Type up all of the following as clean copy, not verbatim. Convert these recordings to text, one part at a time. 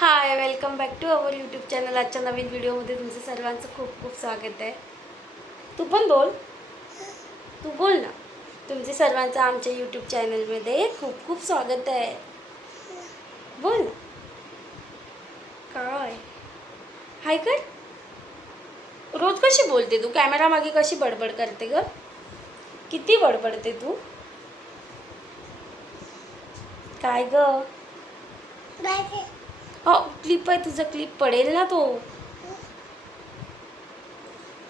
High, welcome back to our YouTube channel. आजच्या नवीन व्हिडिओमध्ये तुमचं सर्वांचं खूप खूप स्वागत आहे. तू पण बोल, तू बोल ना. तुमचे सर्वांचं आमच्या यूट्यूब चॅनलमध्ये खूप खूप स्वागत आहे. बोल ना. काय हाय कर. रोज कशी बोलते तू? कॅमेरा मागे कशी बडबड करते ग? किती बडबडते तू? काय ग? हो, क्लिप आहे तुझं, क्लिप पडेल ना तो.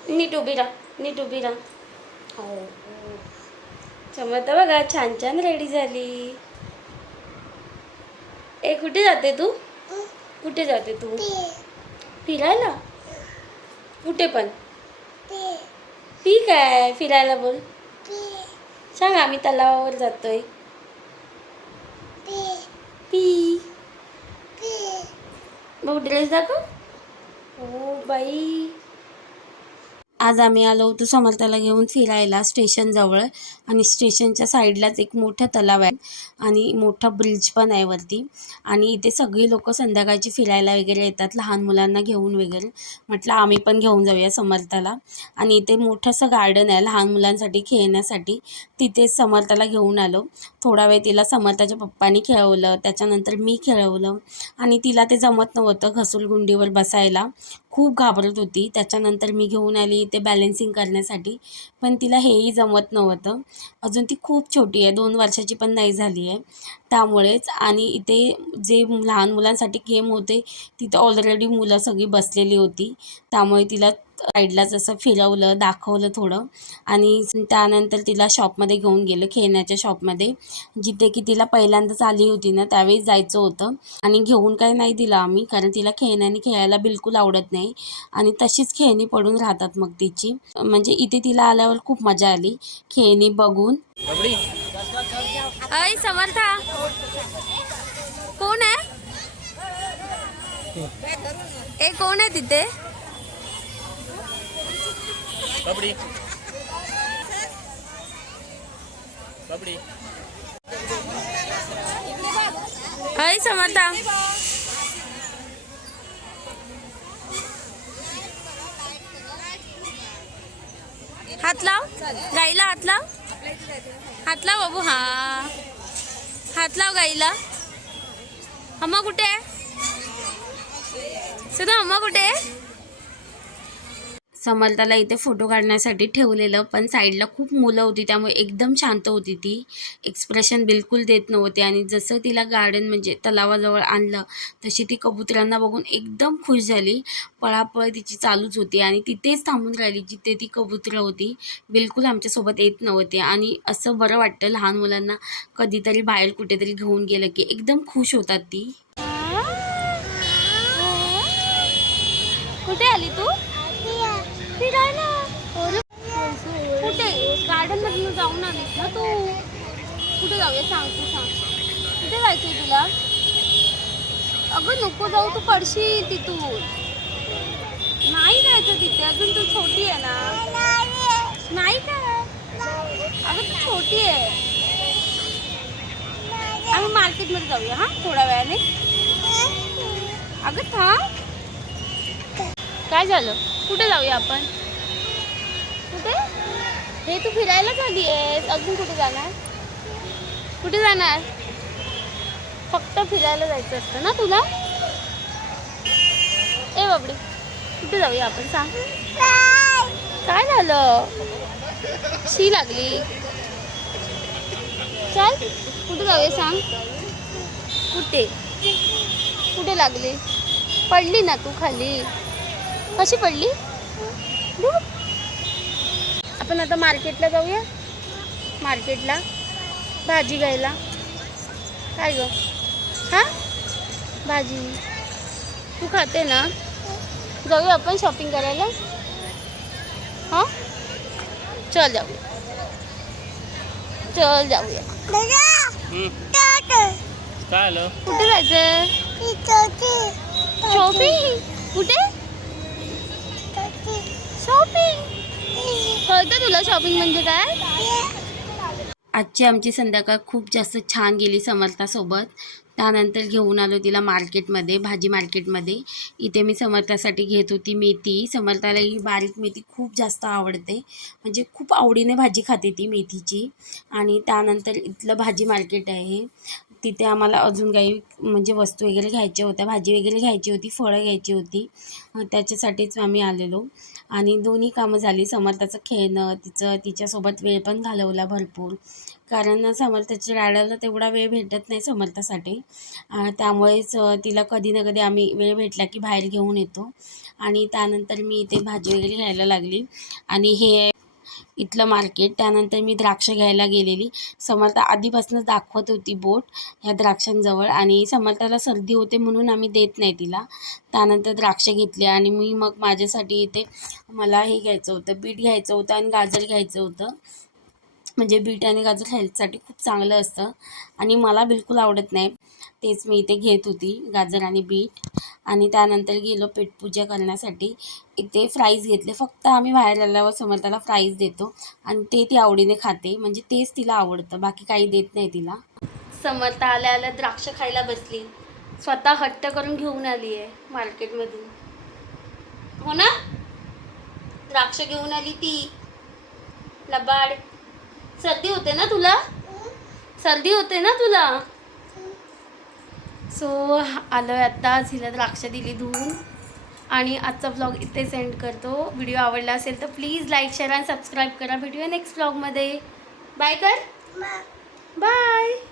नीट उभी राहा, नीट उभी राहा. हो, समजतं बघा, छान छान रेडी झाली. ए, कुठे जाते तू? कुठे जाते तू? फिरायला? कुठे पण? ठीक आहे, फिरायला बोल. सांग, आम्ही तलावावर जातोय. पी. बघ, ड्रेस दाखव. हो बाई. आज आम्ही आलो होतो समर्थाला घेऊन फिरायला स्टेशनजवळ. आणि स्टेशनच्या साईडलाच एक मोठं तलाव आहे आणि मोठा ब्रिज पण आहे वरती. आणि इथे सगळी लोक संध्याकाळची फिरायला वगैरे येतात, लहान मुलांना घेऊन वगैरे. म्हटलं आम्ही पण घेऊन जाऊया समर्थाला. आणि इथे मोठंसं गार्डन आहे लहान मुलांसाठी खेळण्यासाठी. तिथेच समर्थाला घेऊन आलो. थोडा वेळ तिला समर्थाच्या पप्पांनी खेळवलं, त्याच्यानंतर मी खेळवलं. आणि तिला ते जमत नव्हतं घसरगुंडीवर बसायला, खूप घाबरत होती. त्याच्यानंतर मी घेऊन आली ते बॅलेन्सिंग करण्यासाठी, पण तिला हेही जमत नव्हतं. अजून ती खूप छोटी आहे, 2 वर्षाची पण नाही झाली आहे, त्यामुळेच. आणि इथे जे लहान मुलांसाठी गेम होते तिथं ऑलरेडी मुलं सगळी बसलेली होती, त्यामुळे तिला साईडलाच असं फिरवलं, दाखवलं थोडं. आणि त्यानंतर तिला शॉपमध्ये घेऊन गेलं, खेळण्याच्या शॉपमध्ये, जिथे की तिला पहिल्यांदाच आली होती ना त्यावेळी जायचं होतं. आणि घेऊन काय नाही दिलं आम्ही, कारण तिला खेळण्याने खेळायला बिलकुल आवडत नाही आणि तशीच खेळणी पडून राहतात मग तिची. म्हणजे इथे तिला आल्यावर खूप मजा आली खेळणी बघून. अय समर्था, कोण आहे? ए, कोण आहे तिथे? कबड्डी कबड्डी. अय समर्था, हात लाव गाईला, हात लाव, हात लाव बाबू. हा, हात लाव गाईला. अम्मा कुठे आहे? सुद्धा अम्मा कुठे आहे? समर्थाला इथे फोटो काढण्यासाठी ठेवलेलं, पण साईडला खूप मुलं होती त्यामुळे एकदम शांत होती ती, एक्सप्रेशन बिलकुल देत नव्हती. आणि जसं तिला गार्डन म्हणजे तलावाजवळ आणलं तशी ती कबुतरांना बघून एकदम खुश झाली. पळापळ तिची चालूच होती आणि तिथेच थांबून राहिली जिथे ती कबुतरं होती, बिलकुल आमच्यासोबत येत नव्हते. आणि असं बरं वाटतं लहान मुलांना कधीतरी बाहेर कुठेतरी घेऊन गेलं की एकदम खुश होतात ती. कुठे आली तू? फिरायला. कुठे? गार्डन मध्ये जाऊन आलीस ना तू? कुठे जाऊया सांग, तू सांग. कुठे जायचंय तुला? अगं नको जाऊ, तू पडशील तिथून. नाही जायचं तिथे, अजून तू छोटी आहे ना. नाही का? अगं तू छोटी आहे. आम्ही मार्केटमध्ये जाऊया हा थोड्या वेळाने. अगं थांब. काय झालं? कुठे जाऊया आपण? कुठे? हे तू फिरायला झाली आहेस, अजून कुठे जाणार? कुठे जाणार? फक्त फिरायला जायचं असतं ना तुला? ए बाबडी, कुठे जाऊया आपण सांग? काय झालं? शी लागली. चल, कुठे जाऊया सांग? कुठे? कुठे लागली? पडली ना तू खाली. कशी पडली? आपण आता मार्केटला जाऊया. मार्केटला भाजी घ्यायला. काय ग? हा, भाजी तू खाते ना? जाऊया आपण शॉपिंग करायला. हां, चल जाऊया, चल जाऊया. काय आलं? कुठे जायचं? शॉपिंग. कुठे? शॉपिंग. कळतं तुला शॉपिंग म्हणजे काय? आजची आमची संध्याकाळ खूप जास्त छान गेली समर्थासोबत. त्यानंतर घेऊन आलो तिला मार्केटमध्ये, भाजी मार्केटमध्ये. इथे मी समर्थासाठी घेत होती मेथी. समर्थाला ही बारीक मेथी खूप जास्त आवडते, म्हणजे खूप आवडीने भाजी खाते ती मेथीची. आणि त्यानंतर इथलं भाजी मार्केट आहे, तिथे आम्हाला अजून काही म्हणजे वस्तू वगैरे घ्यायच्या होत्या, भाजी वगैरे घ्यायची होती, फळं घ्यायची होती. त्याच्यासाठीच आम्ही आलेलो. आणि दोन्ही कामं झाली. समर्थाचं खेळणं, तिच्यासोबत वेळ पण घालवला भरपूर, कारण समर्थाच्या डॅडाला तेवढा वेळ भेटत नाही समर्थासाठी. त्यामुळेच तिला कधी ना कधी आम्ही वेळ भेटला की बाहेर घेऊन येतो. आणि त्यानंतर मी इथे भाजी वगैरे घ्यायला लागली. आणि हे इथलं मार्केट. त्यानंतर मी द्राक्ष घ्यायला गेलेली. समर्था आधीपासूनच दाखवत होती बोट ह्या द्राक्षांजवळ, आणि समर्थाला सर्दी होते म्हणून आम्ही देत नाही तिला. त्यानंतर द्राक्ष घेतले आणि मी मग माझ्यासाठी इथे मला हे घ्यायचं होतं, बीट घ्यायचं होतं आणि गाजर घ्यायचं होतं. म्हणजे बीट आणि गाजर हेल्थसाठी खूप चांगलं असतं आणि मला बिलकुल आवडत नाही. तेच मी इथे घेत होती, गाजर आणि बीट. आणि त्यानंतर गेलो पेटपूजा करण्यासाठी. इथे फ्राईज घेतले. फक्त आम्ही बाहेर आल्यावर समर्थाला फ्राईज देतो आणि ते ती आवडीने खाते, म्हणजे तेच तिला आवडतं, बाकी काही देत नाही तिला. समर्था आल्या आल्या द्राक्ष खायला बसली. स्वतः हट्ट करून घेऊन आली आहे मार्केटमधून, हो ना? द्राक्ष घेऊन आली ती लबाड. सर्दी होते ना तुला? सर्दी होते ना तुला? सो आलो आता, हिला द्राक्ष दिली धुवून. आणि आजचा व्लॉग इथे सेंड करतो. व्हिडिओ आवडला असेल तर प्लीज लाईक, शेअर आणि सबस्क्राईब करा. भेटूया नेक्स्ट व्लॉगमध्ये. बाय कर. बाय.